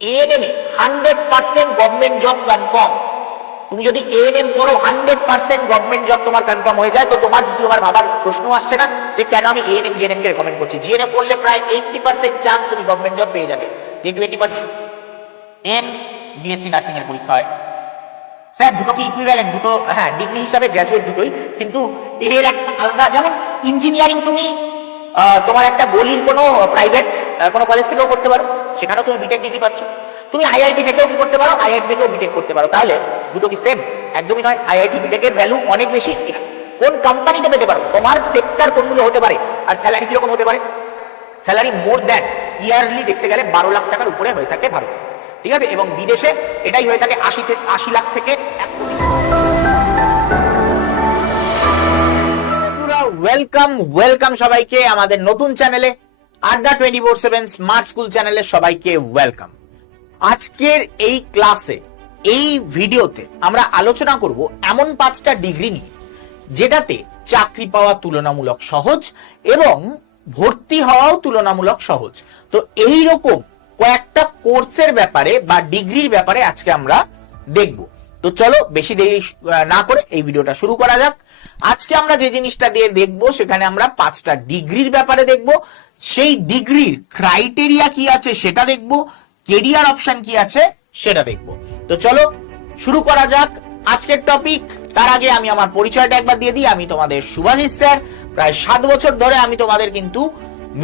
A N M hundred percent government job confirm তুমি যদি ANM করো হান্ড্রেড পার্সেন্ট গভর্নমেন্ট জব তোমার confirm হয়ে যায়, তো তোমার দ্বিতীয়বার ভাবার প্রশ্ন আসছে না যে কেন আমি A N M G N M K recommend করছি। জিএনএম করলে প্রায় এইটটি পার্সেন্ট চান্স তুমি গভর্নমেন্ট জব পেয়ে যাবে। যে twenty percent AIIMS B Sc nursing এর পরীক্ষা হয়। স্যার, দুটো কি ইকুইভ্যালেন্ট দুটো হ্যাঁ ডিগ্রি হিসাবে গ্র্যাজুয়েট দুটোই, কিন্তু এর একটা আলাদা যেমন ইঞ্জিনিয়ারিং তুমি তোমার একটা গলির কোনো প্রাইভেট কোনো কলেজ থেকেও করতে পারো। সেখানেও তুমি বিটেক ডিগ্রি পাচ্ছ। তুমি আইআইটি থেকেও কি করতে পারো? আইআইটি থেকেও বিটেক করতে পারো। তাহলে দুটো কি সেম একদমই নয়। আইআইটি বিটেকের ভ্যালু অনেক বেশি। কোন কোম্পানিতে পেতে পারো? তোমার সেক্টর কোনগুলো হতে পারে? আর স্যালারি কীরকম হতে পারে? স্যালারি মোর দ্যান ইয়ারলি দেখতে গেলে বারো লাখ টাকার উপরে হয়ে থাকে ভারতে। ঠিক আছে? এবং বিদেশে এটাই হয়ে থাকে আশি থেকে আশি লাখ থেকে ওয়েলকাম ওয়েলকাম সবাইকে আমাদের নতুন চ্যানেলে Adda twenty four seven smart school চ্যানেলে সবাইকে ওয়েলকাম আজকের এই ক্লাসে এই ভিডিওতে আমরা আলোচনা করব এমন পাঁচটা ডিগ্রি নিয়ে, যেটাতে চাকরি পাওয়া তুলনামূলক সহজ এবং ভর্তি হওয়াও তুলনামূলক সহজ। তো এই রকম কয়েকটা কোর্সের ব্যাপারে বা ডিগ্রির ব্যাপারে আজকে আমরা দেখব। তো চলো বেশি দেরি না করে এই ভিডিওটা শুরু করা যাক। আজকে আমরা যে জিনিসটা দিয়ে দেখব, সেখানে আমরা পাঁচটা ডিগ্রির ব্যাপারে দেখব। সেই ডিগ্রির ক্রাইটেরিয়া কি আছে সেটা দেখব, কেরিয়ার অপশন কি আছে সেটা দেখব। তো চলো, শুরু করা যাক আজকের টপিক। তার আগে আমি আমার পরিচয়টা একবার দিয়ে দিই। আমি তোমাদের শুভাজিৎ স্যার। প্রায় সাত বছর ধরে আমি তোমাদের কিন্তু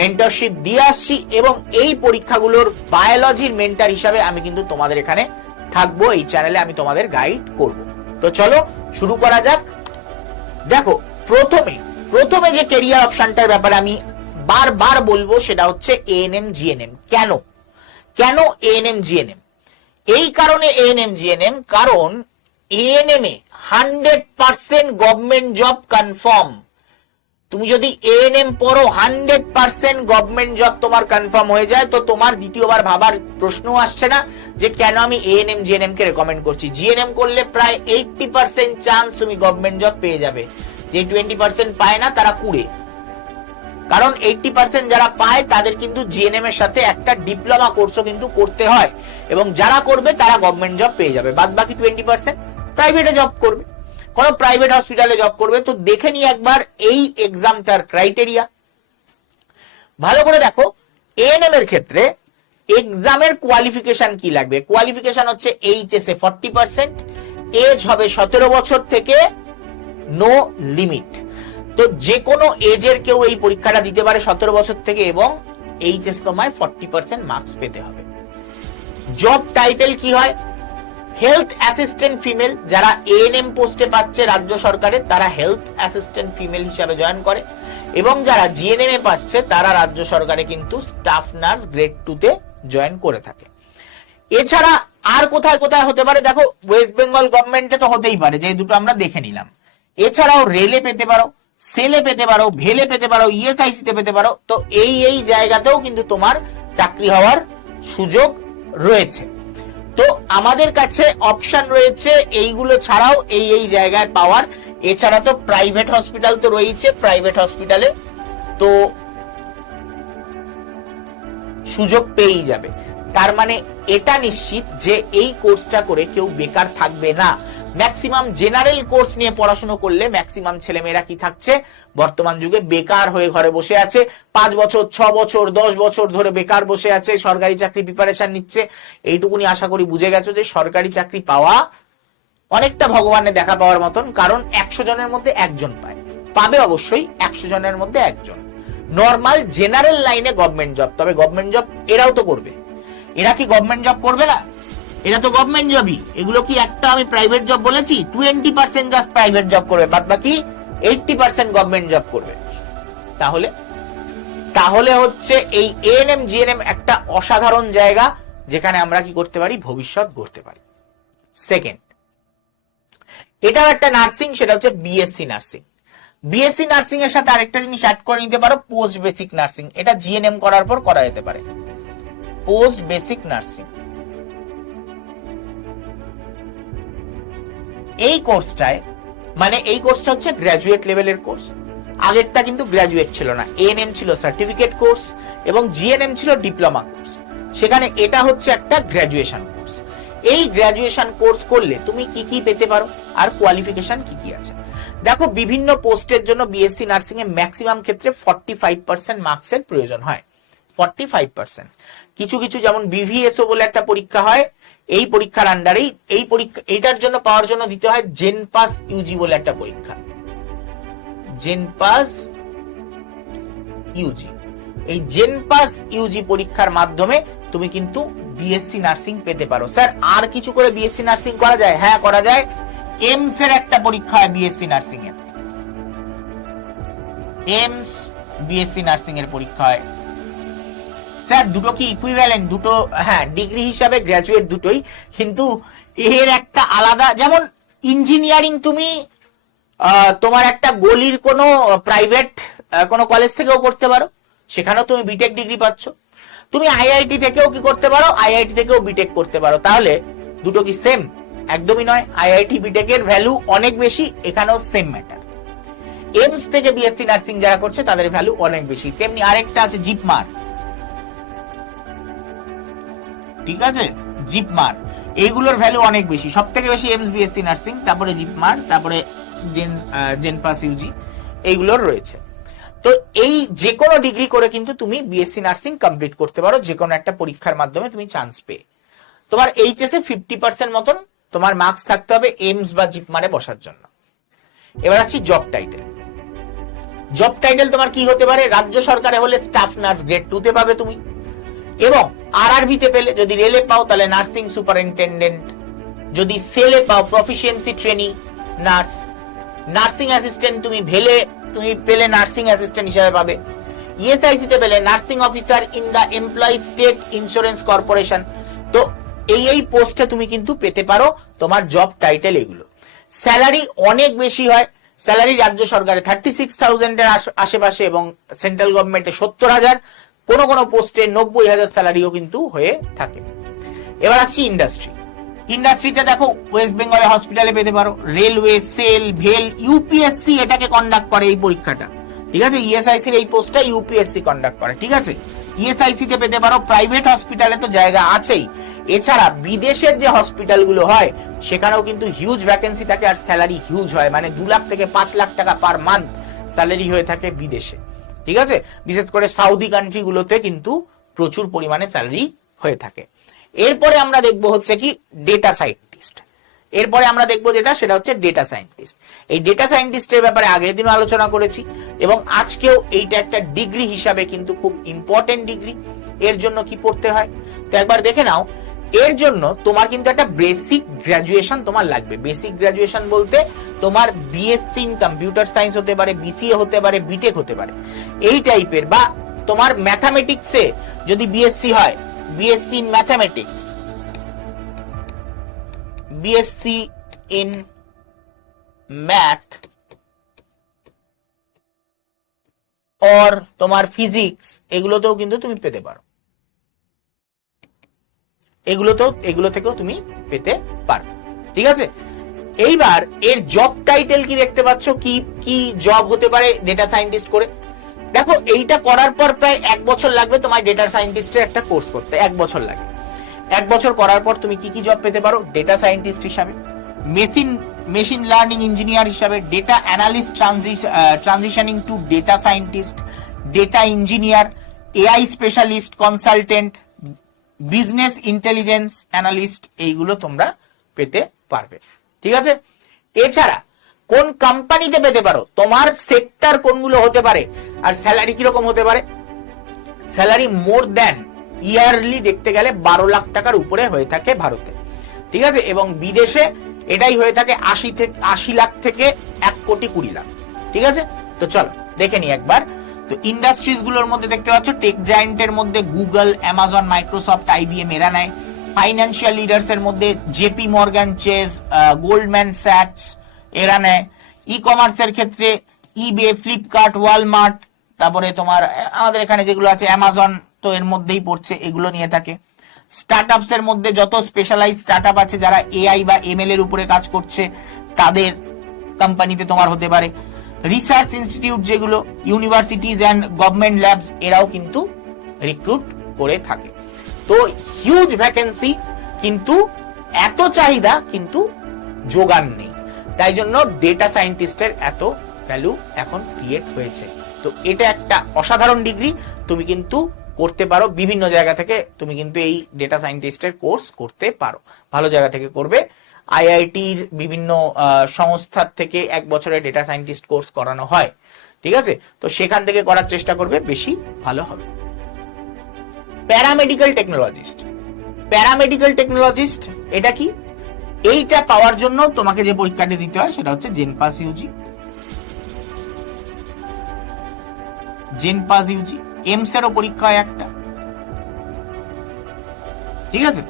মেন্টরশিপ দিয়ে আসছি এবং এই পরীক্ষাগুলোর বায়োলজির মেন্টার হিসাবে আমি কিন্তু তোমাদের এখানে থাকব। এই চ্যানেলে আমি তোমাদের গাইড করব। তো চলো, শুরু করা যাক। দেখো, প্রথমে প্রথমে যে কেরিয়ার অপশনটার ব্যাপারে আমি বারবার বলব সেটা হচ্ছে এএনএম জিএনএম কেন? কেন এএনএম জিএনএম এই কারণে এএনএম জিএনএম কারণ এএনএম এ hundred percent government job confirm তুমি যদি এএনএম পড়ো হান্ড্রেড পার্সেন্ট গভর্নমেন্ট জব তোমার কনফার্ম হয়ে যায়, তো তোমার দ্বিতীয়বার ভাবার প্রশ্ন আসছে না যে কেন আমি এএনএম জিএনএম কে রেকমেন্ড করছি। জিএনএম করলে প্রায় এইটটি পার্সেন্ট চান্স তুমি গভর্নমেন্ট জব পেয়ে যাবে। যে টোয়েন্টি পার্সেন্ট পায় না, তারা কুড়ে। কারণ এইটটি পার্সেন্ট যারা পায়, তাদের কিন্তু জিএনএম এর সাথে একটা ডিপ্লোমা কোর্সও কিন্তু করতে হয়। এবং যারা করবে, তারা গভর্নমেন্ট জব পেয়ে যাবে। বাদ বাকি টোয়েন্টি পার্সেন্ট প্রাইভেটে জব করবে। কোনো প্রাইভেট হসপিটালে জব করবে, তো দেখে নি একবার এই এক্সামটার ক্রাইটেরিয়া ভালো করে দেখো এএনএম এর ক্ষেত্রে এক্সামের কোয়ালিফিকেশন কি লাগবে? কোয়ালিফিকেশন হচ্ছে এইচএস এ ফর্টি পার্সেন্ট এজ হবে সতেরো বছর থেকে নো লিমিট তো যে কোনো এজের কেউ এই পরীক্ষাটা দিতে পারে সতেরো বছর থেকে এবং এইচএস তোমায় ফর্টি পার্সেন্ট মার্কস পেতে হবে। জব টাইটেল কি হয়? হেলথ অ্যাসিস্ট্যান্ট ফিমেল যারা এএনএম পোস্টে পাচ্ছে রাজ্য সরকারের, তারা হেলথ অ্যাসিস্ট্যান্ট ফিমেল হিসাবে জয়েন করে। এবং যারা জিএনএম এ পাচ্ছে, তারা রাজ্য সরকারে কিন্তু স্টাফ নার্স গ্রেড টু তে জয়েন করে থাকে। এছাড়া আর কোথায় কোথায় হতে পারে? দেখো ওয়েস্ট বেঙ্গল গভর্নমেন্টে তো হতেই পারে, যে দুটো আমরা দেখে নিলাম। এছাড়াও রেলে পেতে পারো সেলে পেতে পারো ভেলে পেতে পারো ইএসআইসি তে পেতে পারো। তো এই এই জায়গাতেও কিন্তু তোমার চাকরি হওয়ার সুযোগ রয়েছে। তো আমাদের কাছে অপশন রয়েছে এইগুলো ছাড়াও এই এই জায়গায় পাওয়ার। এছাড়া তো প্রাইভেট হসপিটাল তো রয়েছে প্রাইভেট হসপিটালে তো সুযোগ পেয়েই যাবে। তার মানে এটা নিশ্চিত যে এই কোর্সটা করে কেউ বেকার থাকবে না। ম্যাক্সিমাম জেনারেল কোর্স নিয়ে পড়াশোনা করলে ম্যাক্সিমাম ছেলেমেয়েরা কি থাকছে? বর্তমান যুগে বেকার হয়ে ঘরে বসে আছে, পাঁচ বছর, ছ বছর, দশ বছর ধরে বেকার বসে আছে, সরকারি চাকরি প্রিপারেশন নিচ্ছে। এইটুকুনি আশা করি বুঝে গেছো যে সরকারি চাকরি পাওয়া অনেকটা ভগবানের দেখা পাওয়ার মতন, কারণ একশো জনের মধ্যে একজন পায়। পাবে অবশ্যই একশো জনের মধ্যে একজন। নর্মাল জেনারেল লাইনে গভর্নমেন্ট জব তবে গভর্নমেন্ট জব এরাও তো করবে। এরা কি গভর্নমেন্ট জব করবে না? এরা তো গভর্নমেন্ট জবই এগুলো কি একটা আমি প্রাইভেট জব বলেছি? Twenty percent just private job করবে বাদ বাকি এইটটি পার্সেন্ট গভর্নমেন্ট জব করবে। তাহলে? তাহলে হচ্ছে এই এএনএম জিএনএম একটা অসাধারণ জায়গা, যেখানে আমরা কি করতে পারি? ভবিষ্যৎ গড়তে পারি। সেকেন্ড এটাও একটা নার্সিং সেটা হচ্ছে বিএসসি নার্সিং বিএসসি নার্সিং এর সাথে আরেকটা জিনিস অ্যাড করে নিতে পারো পোস্ট বেসিক নার্সিং এটা জিএনএম করার পর করা যেতে পারে। পোস্ট বেসিক নার্সিং এই কোর্সটায় মানে এই কোর্সটা হচ্ছে গ্র্যাজুয়েট লেভেলের কোর্স আগেরটা কিন্তু গ্র্যাজুয়েট ছিল না। এএনএম ছিল সার্টিফিকেট কোর্স এবং জিএনএম ছিল ডিপ্লোমা কোর্স সেখানে এটা হচ্ছে একটা গ্র্যাজুয়েশন কোর্স এই গ্র্যাজুয়েশন কোর্স করলে তুমি কি কি পেতে পারো? আর কোয়ালিফিকেশন কি কি আছে? দেখো, বিভিন্ন পোস্টের জন্য বিএসসি নার্সিং এ ম্যাক্সিমাম ক্ষেত্রে ফর্টি ফাইভ পার্সেন্ট মার্কসের প্রয়োজন হয়। ফর্টি কিছু কিছু যেমন বিভিএসও বলে একটা পরীক্ষা হয়, এই পরীক্ষার আন্ডারেই এই পরীক্ষা, এইটার জন্য পাওয়ার জন্য দিতে হয় জেনপাস ইউজি বলে একটা পরীক্ষা। জেনপাস ইউজি এই জেনপাস ইউজি পরীক্ষার মাধ্যমে তুমি কিন্তু বিএসসি নার্সিং পেতে পারো। স্যার, আর কিছু করে বিএসসি নার্সিং করা যায়? হ্যাঁ করা যায়। এমস এর একটা পরীক্ষা হয় বিএসসি নার্সিং এ। এমস বিএসসি নার্সিং এর পরীক্ষা হয়। স্যার, দুটো কি ইকুইভ্যালেন্ট দুটো হ্যাঁ ডিগ্রি হিসাবে গ্র্যাজুয়েট দুটোই, কিন্তু এর একটা আলাদা, যেমন ইঞ্জিনিয়ারিং তুমি তোমার একটা গলির কোনো প্রাইভেট কোনো কলেজ থেকেও করতে পারো, সেখানেও তুমি বিটেক ডিগ্রি পাচ্ছ। তুমি আইআইটি থেকেও কি করতে পারো? আইআইটি থেকেও বিটেক করতে পারো। তাহলে দুটো কি সেম একদমই নয়। আইআইটি বিটেক এর ভ্যালু অনেক বেশি, এখানেও সেম ম্যাটার এমস থেকে বিএসসি নার্সিং যারা করছে, তাদের ভ্যালু অনেক বেশি। তেমনি আরেকটা আছে জিপমার ঠিক আছে? জিপমার এইগুলোর ভ্যালু অনেক বেশি। সব থেকে বেশি এমস বিএসসি নার্সিং, তারপরে জিপমার তারপরে জেন জেনপাস ইউজি এইগুলোর রয়েছে। তো এই যে কোনো ডিগ্রি করে কিন্তু তুমি বিএসসি নার্সিং কমপ্লিট করতে পারো যে কোনো একটা পরীক্ষার মাধ্যমে তুমি চান্স পেয়ে। তোমার এইচএস ফিফটি পার্সেন্ট মতন তোমার মার্কস থাকতে হবে এমস বা জিপমারে বসার জন্য। এবার আছি জব টাইটেল জব টাইটেল তোমার কি হতে পারে? রাজ্য সরকারে হলে স্টাফ নার্স গ্রেড টু তে পাবে তুমি। এবং আরআরবি তে পেলে যদি রেলে পাও, তাহলে নার্সিং সুপারিনটেন্ডেন্ট। যদি সেলে পাও proficiency trainee nurse. Nursing assistant তুমি ভেলে, তুমি পেলে নার্সিং অ্যাসিস্ট্যান্ট হিসাবে পাবে। ইএসআইসি তে পেলে nursing officer in the employee state insurance corporation. তো এই এই পোস্টে তুমি কিন্তু পেতে পারো তোমার জব টাইটেল এগুলো। স্যালারি অনেক বেশি হয়। স্যালারি রাজ্য সরকারে থার্টি সিক্স থাউজেন্ডের আশেপাশে এবং সেন্ট্রাল গভর্নমেন্টে সত্তর হাজার। কোন কোন পোস্টে নব্বই হাজার স্যালারিও কিন্তু হয়ে থাকে। এবার আসছি ইন্ডাস্ট্রি ইন্ডাস্ট্রিতে দেখো ওয়েস্ট বেঙ্গলে হসপিটালে পেতে পারো। রেলওয়ে সেল ভেল ইউপিএসসি এটাকে কন্ডাক্ট করে এই পরীক্ষাটা। ঠিক আছে? ইএসআইসি এই পোস্টটা ইউপিএসসি কন্ডাক্ট করে। ঠিক আছে? ইএসআইসি তে পেতে পারো প্রাইভেট হসপিটালে তো জায়গা আছেই। এছাড়া বিদেশের যে হসপিটালগুলো হয়, সেখানেও কিন্তু হিউজ ভ্যাকেন্সি থাকে আর স্যালারি হিউজ হয়। মানে দু লাখ থেকে পাঁচ লাখ টাকা পার মান্থ স্যালারি হয়ে থাকে বিদেশে। ঠিক আছে? বিশেষ করে সাউদি কান্ট্রিগুলোতে কিন্তু প্রচুর পরিমাণে স্যালারি হয়ে থাকে। এরপরে আমরা দেখব হচ্ছে কি ডেটা সাইন্টিস্ট এরপরে আমরা দেখব যেটা, সেটা হচ্ছে ডেটা সায়েন্টিস্ট এই ডেটা সায়েন্টিস্টের ব্যাপারে আগের দিনও আলোচনা করেছি এবং আজকেও এইটা একটা ডিগ্রি হিসাবে কিন্তু খুব ইম্পর্টেন্ট ডিগ্রি এর জন্য কি পড়তে হয়? তো একবার দেখে নাও এর জন্য তোমার কিন্তু একটা বেসিক গ্রাজুয়েশন তোমার লাগবে। বেসিক গ্রাজুয়েশন বলতে তোমার বিএসসি ইন কম্পিউটার সায়েন্স হতে পারে বিসিএ হতে পারে বিটেক হতে পারে। এই টাইপের বা তোমার ম্যাথামেটিক্সে যদি বিএসসি হয় BSc in mathematics BSc in math or তোমার ফিজিক্স এগুলোতেও কিন্তু তুমি পেতে পারো। এগুলোতেও, এগুলো থেকেও তুমি পেতে পারো ঠিক আছে? এইবার এর জব টাইটেল কি দেখতে পাচ্ছ? কি কি জব হতে পারে ডেটা সায়েন্টিস্ট করে? দেখো, এইটা করার পর প্রায় এক বছর লাগবে তোমার ডেটা সায়েন্টিস্টের একটা কোর্স করতে। এক বছর লাগে। এক বছর করার পর তুমি কি কি জব পেতে পারো? ডেটা সায়েন্টিস্ট হিসাবে। মেশিন মেশিন লার্নিং ইঞ্জিনিয়ার হিসাবে। Data analyst transitioning to data scientist data engineer AI specialist consultant business intelligence analyst এইগুলো তোমরা পেতে পারবে। ঠিক আছে? এছাড়া, কোন কোম্পানিতে পেতে পারো? তোমার সেক্টর কোনগুলো হতে পারে? আর স্যালারি কীরকম হতে পারে? স্যালারি মোর দেন ইয়ারলি দেখতে গেলে বারো লাখ টাকার উপরে হয়ে থাকে ভারতে। ঠিক আছে? এবং বিদেশে এটাই হয়ে থাকে আশি থেকে, আশি লাখ থেকে এক কোটি কুড়ি লাখ। ঠিক আছে? তো চলো, দেখে নি একবার। তো ইন্ডাস্ট্রিজগুলোর মধ্যে দেখতে পাচ্ছ টেক জায়েন্টের মধ্যে গুগল অ্যামাজন মাইক্রোসফট আইবিএম এরা নেয়। ফাইন্যান্সিয়াল লিডার্স এর মধ্যে জেপি মর্গান চেস গোল্ডম্যান স্যাটস এরা নেয়। ই কমার্সের ক্ষেত্রে ইবে ফ্লিপকার্ট ওয়ালমার্ট তারপরে তোমার আমাদের এখানে যেগুলো আছে অ্যামাজন তো এর মধ্যেই পড়ছে, এগুলো নিয়ে থাকে। স্টার্টআপস এর মধ্যে যত স্পেশালাইজ স্টার্টআপ আছে, যারা এআই বা এমএল এর উপরে কাজ করছে, তাদের কোম্পানিতে তোমার হতে পারে। রিসার্চ ইনস্টিটিউট যেগুলো ইউনিভার্সিটিজ অ্যান্ড গভর্নমেন্ট ল্যাবস এরাও কিন্তু রিক্রুট করে থাকে। তো হিউজ ভ্যাকেন্সি কিন্তু এত চাহিদা কিন্তু যোগান নেই। তাই জন্য ডেটা সায়েন্টিস্টের এত ভ্যালু এখন ক্রিয়েট হয়েছে। তো এটা একটা অসাধারণ ডিগ্রি তুমি কিন্তু করতে পারো, বিভিন্ন জায়গা থেকে তুমি কিন্তু এই ডেটা সায়েন্টিস্টের কোর্স করতে পারো। ভালো জায়গা থেকে করবে আইআইটির বিভিন্ন সংস্থার থেকে এক বছরের ডেটা সায়েন্টিস্ট কোর্স করানো হয়। ঠিক আছে? তো সেখান থেকে করার চেষ্টা করবে, বেশি ভালো হবে। প্যারামেডিক্যাল টেকনোলজিস্ট প্যারামেডিক্যাল টেকনোলজিস্ট এটা কি? এইটা পাওয়ার জন্য তোমাকে যে পরীক্ষাটি দিতে হয় সেটা হচ্ছে JENPAS UG JENPAS UG AIIMS এরও পরীক্ষা হয় একটা। ঠিক আছে?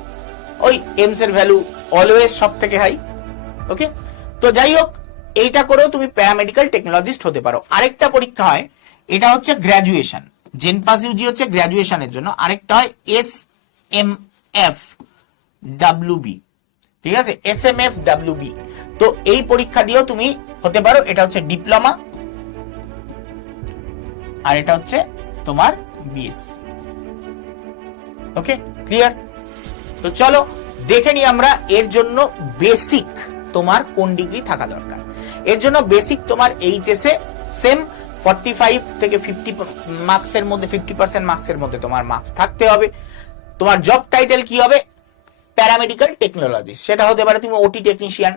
ওই এমস এর ভ্যালু অলওয়েজ সব থেকে হাই ওকে তো যাই হোক এইটা করেও তুমি প্যারামেডিক্যাল টেকনোলজিস্ট হতে পারো। আরেকটা পরীক্ষা হয়, এটা হচ্ছে গ্র্যাজুয়েশন জেনপাস ইউজি হচ্ছে গ্র্যাজুয়েশনের জন্য। আরেকটা হয় S M F W B ঠিক আছে? S M F W B তো এই পরীক্ষা দিয়েও তুমি হতে পারো, এটা হচ্ছে ডিপ্লোমা আর এটা হচ্ছে তোমার বিএসসি ওকে ক্লিয়ার তো চলো দেখে নি আমরা, এর জন্য বেসিক তোমার কোন ডিগ্রি থাকা দরকার। এর জন্য বেসিক তোমার এইচএস সেম ফর্টি ফাইভ থেকে ফিফটি মার্কসের মধ্যে ফিফটি পার্সেন্ট মার্কসের মধ্যে তোমার মার্কস থাকতে হবে। তোমার জব টাইটেল কি হবে? প্যারামেডিক্যাল টেকনোলজি সেটা হতে পারে তুমি ওটি টেকনিশিয়ান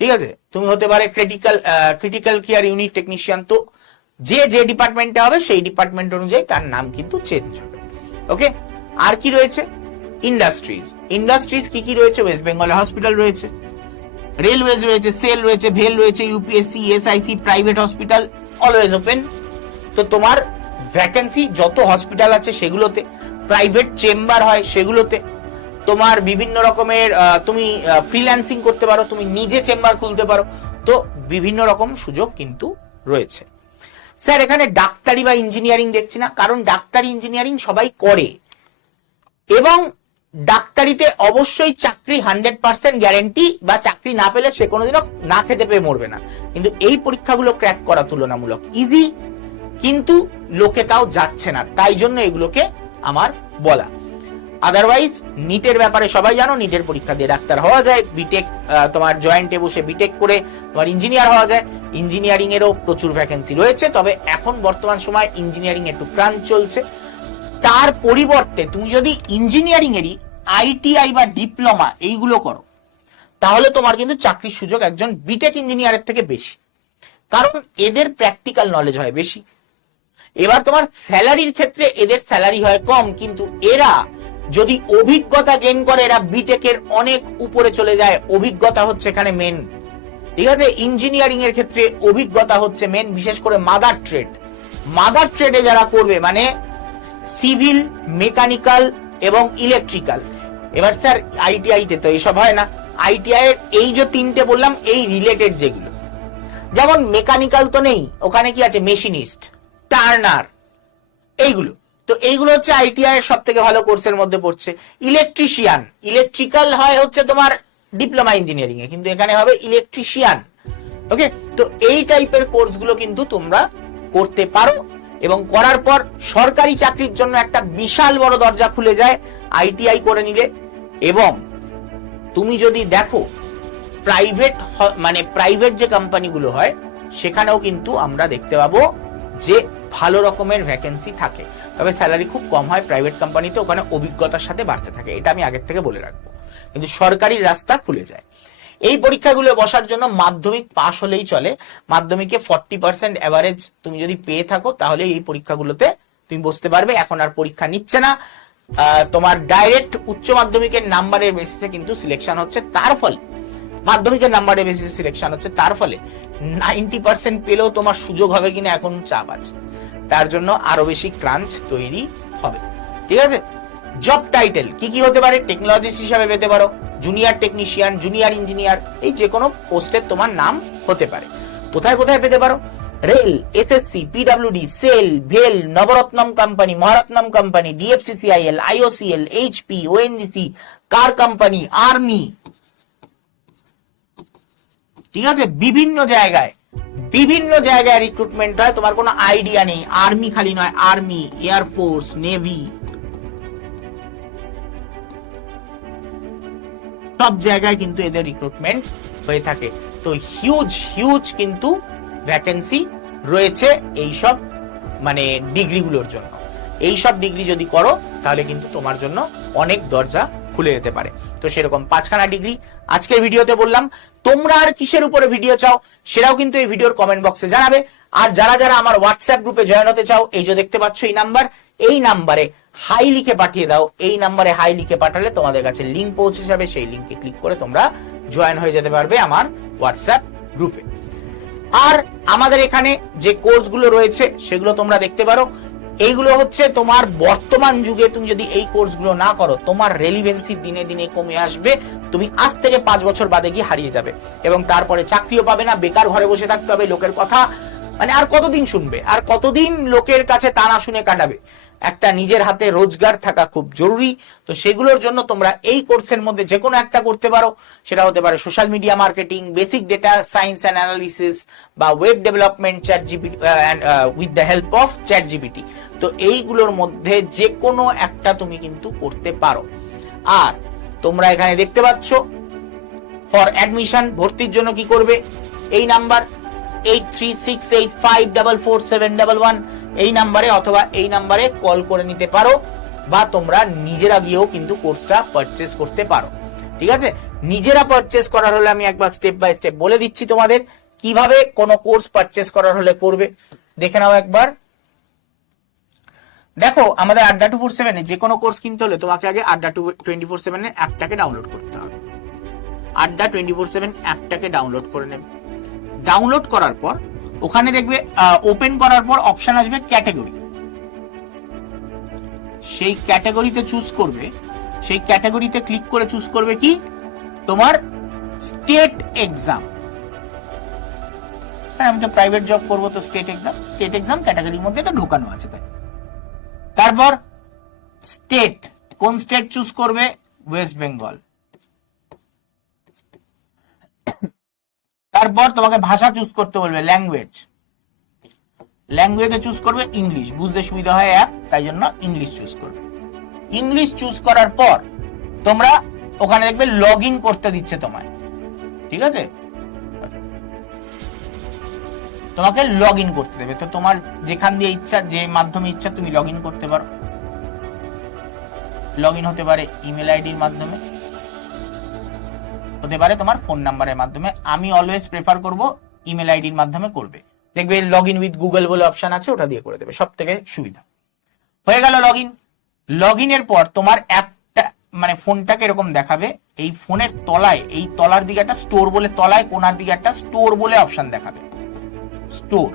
ঠিক আছে? তুমি হতে পারে critical critical care unit technician তো যে যে ডিপার্টমেন্টে হবে, সেই ডিপার্টমেন্ট অনুযায়ী তার নাম কিন্তু চেঞ্জ হবে। ওকে আর কি রয়েছে? ইন্ডাস্ট্রিজ ইন্ডাস্ট্রিজ কি কি রয়েছে? ওয়েস্ট বেঙ্গলে হসপিটাল রয়েছে। রেলওয়েজ রয়েছে সেল রয়েছে ভেল রয়েছে UPSC ESIC private hospital always open তো তোমার ভ্যাকেন্সি যত হসপিটাল আছে সেগুলোতে প্রাইভেট চেম্বার হয় সেগুলোতে, তোমার বিভিন্ন রকমের তুমি ফ্রিল্যান্সিং করতে পারো, তুমি নিজে চেম্বার খুলতে পারো। তো বিভিন্ন রকম সুযোগ কিন্তু রয়েছে। স্যার এখানে ডাক্তারি বা ইঞ্জিনিয়ারিং দেখছি না, কারণ ডাক্তারি ইঞ্জিনিয়ারিং সবাই করে। এবং ডাক্তারিতে অবশ্যই চাকরি হান্ড্রেড পার্সেন্ট গ্যারেন্টি বা চাকরি না পেলে সে কোনোদিনও না খেতে পেয়ে মরবে না। কিন্তু এই পরীক্ষাগুলো ক্র্যাক করা তুলনামূলক ইজি কিন্তু লোকে তাও যাচ্ছে না। তাই জন্য এগুলোকে আমার বলা। আদারওয়াইজ নিটের ব্যাপারে সবাই জানো নিটের পরীক্ষা দিয়ে ডাক্তার হওয়া যায়। বিটেক তোমার জয়েন্টে বসে বিটেক করে তোমার ইঞ্জিনিয়ার হওয়া যায়। ইঞ্জিনিয়ারিং এরও প্রচুর ভ্যাকেন্সি রয়েছে, তবে এখন বর্তমান সময় ইঞ্জিনিয়ারিং একটু ক্রাঞ্চ চলছে। তার পরিবর্তে তুমি যদি ইঞ্জিনিয়ারিং এরই আইটিআই বা ডিপ্লোমা এইগুলো করো, তাহলে তোমার কিন্তু চাকরির সুযোগ একজন বিটেক ইঞ্জিনিয়ারের থেকে বেশি। কারণ এদের প্র্যাকটিক্যাল নলেজ হয় বেশি। এবার তোমার স্যালারির ক্ষেত্রে এদের স্যালারি হয় কম, কিন্তু এরা যদি অভিজ্ঞতা গেন করে, এরা বিটেকের অনেক উপরে চলে যায়। অভিজ্ঞতা হচ্ছে এখানে মেন ঠিক আছে? ইঞ্জিনিয়ারিং এর ক্ষেত্রে অভিজ্ঞতা হচ্ছে মেন বিশেষ করে মাদার ট্রেড মাদার ট্রেডে যারা করবে মানে সিভিল, মেকানিক্যাল এবং ইলেকট্রিক্যাল। এবার স্যার আইটিআই তে তো এসব হয় না। আইটিআই এর এই যে তিনটে বললাম, এই রিলেটেড যেগুলো। যেমন মেকানিক্যাল তো নেই, ওখানে কি আছে? মেশিনিস্ট টার্নার এইগুলো। তো এইগুলো হচ্ছে আইটিআই এর সব থেকে ভালো কোর্সের মধ্যে পড়ছে। ইলেকট্রিশিয়ান ইলেকট্রিক্যাল হয় হচ্ছে তোমার ডিপ্লোমা ইঞ্জিনিয়ারিং এ কিন্তু এখানে হবে ইলেকট্রিশিয়ান ওকে তো এই টাইপের কোর্সগুলো কিন্তু তোমরা করতে পারো। এবং করার পর সরকারি চাকরির জন্য একটা বিশাল বড় দরজা খুলে যায় আইটিআই করে নিলে। এবং তুমি যদি দেখো প্রাইভেট মানে প্রাইভেট যে কোম্পানিগুলো হয়, সেখানেও কিন্তু আমরা দেখতে পাবো যে ভালো রকমের ভ্যাকেন্সি থাকে। তবে স্যালারি খুব কম হয় প্রাইভেট কোম্পানিতে ওখানে অভিজ্ঞতার সাথে বাড়তে থাকে। এটা আমি আগের থেকে বলে রাখব। কিন্তু সরকারি রাস্তা খুলে যায়। এই পরীক্ষাগুলো বসার জন্য মাধ্যমিক পাশ হলেই চলে। মাধ্যমিকে ফর্টি পার্সেন্ট অ্যাভারেজ তুমি যদি পেয়ে থাকো, তাহলে এই পরীক্ষাগুলোতে তুমি বসতে পারবে। এখন আর পরীক্ষা নিচ্ছে না। তোমার ডাইরেক্ট উচ্চ মাধ্যমিকের নাম্বারের বেসিসে কিন্তু সিলেকশন হচ্ছে। তার ফলে, মাধ্যমিকের নাম্বারের বেসিসে সিলেকশন হচ্ছে। তার ফলে নাইনটি পার্সেন্ট পেলেও তোমার সুযোগ হবে কিনা এখন চাপ আছে। তার জন্য আরও বেশি ক্রাঞ্চ তৈরি হবে। ঠিক আছে? জব টাইটেল কি কি হতে পারে? টেকনোলজিস্ট হিসাবে পেতে পারো। জুনিয়র টেকনিশিয়ান জুনিয়র ইঞ্জিনিয়ার এই যে কোনো পোস্টের তোমার নাম হতে পারে। কোথায় কোথায় পেতে পারো? রেল এসএসসি পিডব্লিউডি সেল ভেল Navratna company Maharatna company DFCCIL IOCL HP ONGC car company army ঠিক আছে? বিভিন্ন জায়গায় বিভিন্ন জায়গায় রিক্রুটমেন্ট হয়, তোমার কোনো আইডিয়া নেই। আর্মি খালি নয় আর্মি এয়ারফোর্স নেভি সব জায়গায় কিন্তু এদের রিক্রুটমেন্ট হয়ে থাকে। তো হিউজ হিউজ কিন্তু ভ্যাকেন্সি রয়েছে এইসব মানে ডিগ্রিগুলোর জন্য। এই সব ডিগ্রি যদি করো, তাহলে কিন্তু তোমার জন্য অনেক দরজা খুলে যেতে পারে। তো সেরকম পাঁচখানা ডিগ্রি আজকের ভিডিওতে বললাম। তোমরা আর কিসের উপরে ভিডিও চাও, সেটাও কিন্তু এই ভিডিওর কমেন্ট বক্সে জানাবে। আর যারা যারা আমার হোয়াটসঅ্যাপ গ্রুপে জয়েন হতে চাও, এই যে দেখতে পাচ্ছ এই নাম্বার এই নাম্বারে হাই লিখে পাঠিয়ে দাও। এই নাম্বারে হাই লিখে পাঠালে তোমাদের কাছে লিঙ্ক পৌঁছে যাবে। সেই লিঙ্কে ক্লিক করে তোমরা জয়েন হয়ে যেতে পারবে আমার হোয়াটসঅ্যাপ গ্রুপে আর আমাদের এখানে যে কোর্সগুলো রয়েছে, সেগুলো তোমরা দেখতে পারো। এইগুলো হচ্ছে তোমার বর্তমান যুগে তুমি যদি এই কোর্সগুলো না করো, তোমার রেলিভেন্সি দিনে দিনে কমে আসবে। তুমি আজ থেকে পাঁচ বছর বাদে গিয়ে হারিয়ে যাবে। এবং তারপরে চাকরিও পাবে না, বেকার ঘরে বসে থাকতে হবে, লোকের কথা মানে আর কতদিন শুনবে? আর কতদিন লোকের কাছে তা না শুনে কাটাবে? একটা নিজের হাতে রোজগার থাকা খুব জরুরি। তো সেগুলোর জন্য তোমরা এই কোর্সের মধ্যে যে কোনো একটা করতে পারো। সেটা হতে পারে social media marketing basic data science and analysis বা web development chat GPT with the help of chat GPT তো এইগুলোর মধ্যে যে কোনো একটা তুমি কিন্তু করতে পারো। আর তোমরা এখানে দেখতে পাচ্ছ ফর অ্যাডমিশন ভর্তির জন্য কি করবে? এই number three six eight five double four seven double one এই নাম্বারে অথবা এই নাম্বারে কল করে নিতে পারো বা তোমরা নিজেরা গিয়েও কিন্তু কোর্সটা পারচেস করতে পারো। ঠিক আছে? নিজেরা পারচেস করার হলে আমি একবার স্টেপ বাই স্টেপ বলে দিচ্ছি তোমাদের কীভাবে কোনো কোর্স পারচেস করার হলে করবে। দেখে নাও একবার। দেখো, আমাদের আড্ডা টু ফোর সেভেনে যে কোনো কোর্স কিনতে হলে তোমাকে আগে আড্ডা টু টোয়েন্টি ফোর সেভেনের অ্যাপটাকে ডাউনলোড করতে হবে। আড্ডা টোয়েন্টি ফোর সেভেন অ্যাপটাকে ডাউনলোড করে নেবে। ডাউনলোড করার পর, ওখানে দেখবে ওপেন করার পর অপশন আসবে ক্যাটাগরি সেই ক্যাটাগরিতে চুজ করবে, সেই ক্যাটাগরিতে ক্লিক করে চুজ করবে কি? তোমার স্টেট এক্সাম আমি তো প্রাইভেট জব করব, তো স্টেট এক্সাম স্টেট এক্সাম ক্যাটাগরির মধ্যে এটা ঢোকানো আছে তাই। তারপর স্টেট কোন স্টেট চুজ করবে? ওয়েস্ট বেঙ্গল তারপর তোমাকে ভাষা চুজ করতে বলবে ল্যাঙ্গুয়েজ ল্যাঙ্গুয়েজে চুজ করবে ইংলিশ বুঝতে সুবিধা হয় অ্যাপ তাই জন্য ইংলিশ চুজ করবে। ইংলিশ চুজ করার পর তোমরা ওখানে দেখবে লগ করতে দিচ্ছে তোমায়। ঠিক আছে? তোমাকে লগ করতে দেবে। তো তোমার যেখান দিয়ে ইচ্ছা, যে মাধ্যমে ইচ্ছা তুমি লগ করতে পারো। লগ হতে পারে ইমেল আইডির মাধ্যমে। হতে পারে তোমার ফোন নাম্বারের মাধ্যমে। আমি অলওয়েজ প্রেফার করব ইমেল আইডির মাধ্যমে করবে। দেখবে লগ ইন উইথ গুগল বলে অপশন আছে, ওটা দিয়ে করে দেবে। সব থেকে সুবিধা। হয়ে গেল লগ ইন লগ ইনের পর তোমার অ্যাপটা মানে ফোনটাকে এরকম দেখাবে। এই ফোনের তলায়, এই তলার দিকে একটা স্টোর বলে, তলায় কোনার দিকে একটা স্টোর বলে অপশন দেখাবে। স্টোর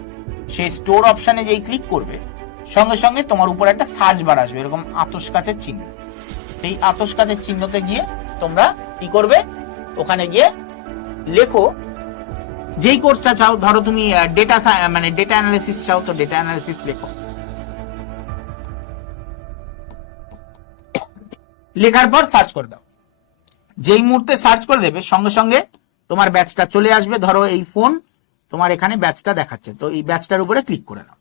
সেই স্টোর অপশনে যেই ক্লিক করবে, সঙ্গে সঙ্গে তোমার উপর একটা সার্চ বার আসবে। এরকম আতস কাছের চিহ্ন। সেই আতস কাছের চিহ্নতে গিয়ে তোমরা কি করবে? ওখানে গিয়ে লেখো, যেই কোর্সটা চাও, ধরো তুমি ডেটা মানে ডেটা অ্যানালিসিস চাও, তো ডেটা অ্যানালিসিস লেখো। লেখার পর সার্চ করে দাও। যেই মুহূর্তে সার্চ করে দেবে, সঙ্গে সঙ্গে তোমার ব্যাচটা চলে আসবে। ধরো এই ফোন তোমার এখানে ব্যাচটা দেখাচ্ছে, তো এই ব্যাচটার উপরে ক্লিক করে নাও।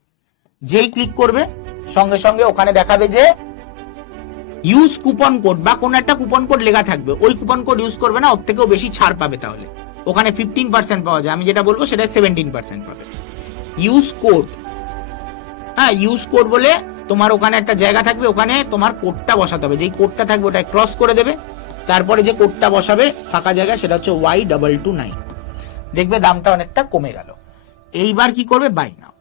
যেই ক্লিক করবে, সঙ্গে সঙ্গে ওখানে দেখাবে যে ইউজ কুপন কোড বা কোন একটা কুপন কোড লেখা থাকবে। ওই কুপন কোড ইউজ করবে না, ওর থেকেও বেশি ছাড় পাবে তাহলে। ওখানে ফিফটিন পার্সেন্ট পাওয়া যায়। আমি যেটা বলব সেটা সেভেন্টিন পার্সেন্ট পাবে। ইউজ কোড হ্যাঁ ইউজ কোড বলে তোমার ওখানে একটা জায়গা থাকবে, ওখানে তোমার কোডটা বসাতে হবে। যেই কোডটা থাকবে ওটা ক্রস করে দেবে। তারপরে যে কোডটা বসাবে, ফাঁকা জায়গা, সেটা হচ্ছে ওয়াই ডাবল টু নাইন দেখবে দামটা অনেকটা কমে গেল। এইবার কি করবে? বাই নাও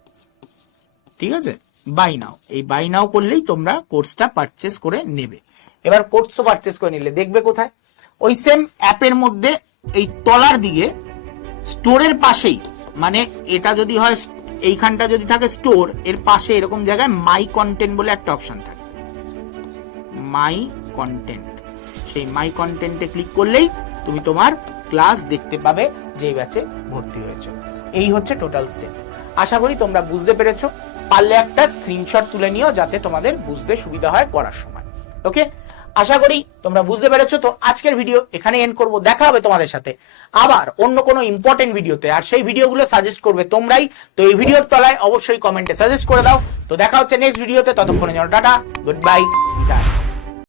ঠিক আছে? বাই নাও এই বাই নাও করলেই তোমরা কোর্সটা পারচেস করে নেবে। এবার কোর্স তো পারচেস করে নিলে, দেখবে কোথায়? ওই সেম অ্যাপের মধ্যে এই তলার দিকে স্টোরের পাশেই মানে এটা যদি হয় এইখানটা যদি থাকে স্টোর এর পাশে এরকম জায়গায় মাই কন্টেন্ট বলে একটা অপশন থাকে। মাই কন্টেন্ট সেই মাই কন্টেন্টে ক্লিক করলেই তুমি তোমার ক্লাস দেখতে পাবে যেই ব্যাচে ভর্তি হয়েছে। এই হচ্ছে টোটাল স্টেপ আশা করি তোমরা বুঝতে পেরেছ। পারলে একটা স্ক্রিনশট তুলে নিও যাতে তোমাদের বুঝতে সুবিধা হয় পড়ার সময়। ওকে আশা করি তোমরা বুঝতে পেরেছ। তো আজকের ভিডিও এখানে এন্ড করব। দেখা হবে তোমাদের সাথে। আবার অন্য কোনো ইম্পর্টেন্ট ভিডিওতে আর সেই ভিডিওগুলো সাজেস্ট করবে তোমরাই। তো এই ভিডিওর তলায় অবশ্যই কমেন্টে সাজেস্ট করে দাও। তো দেখা হচ্ছে নেক্সট ভিডিওতে ততক্ষণে জন্য টাটা। Good bye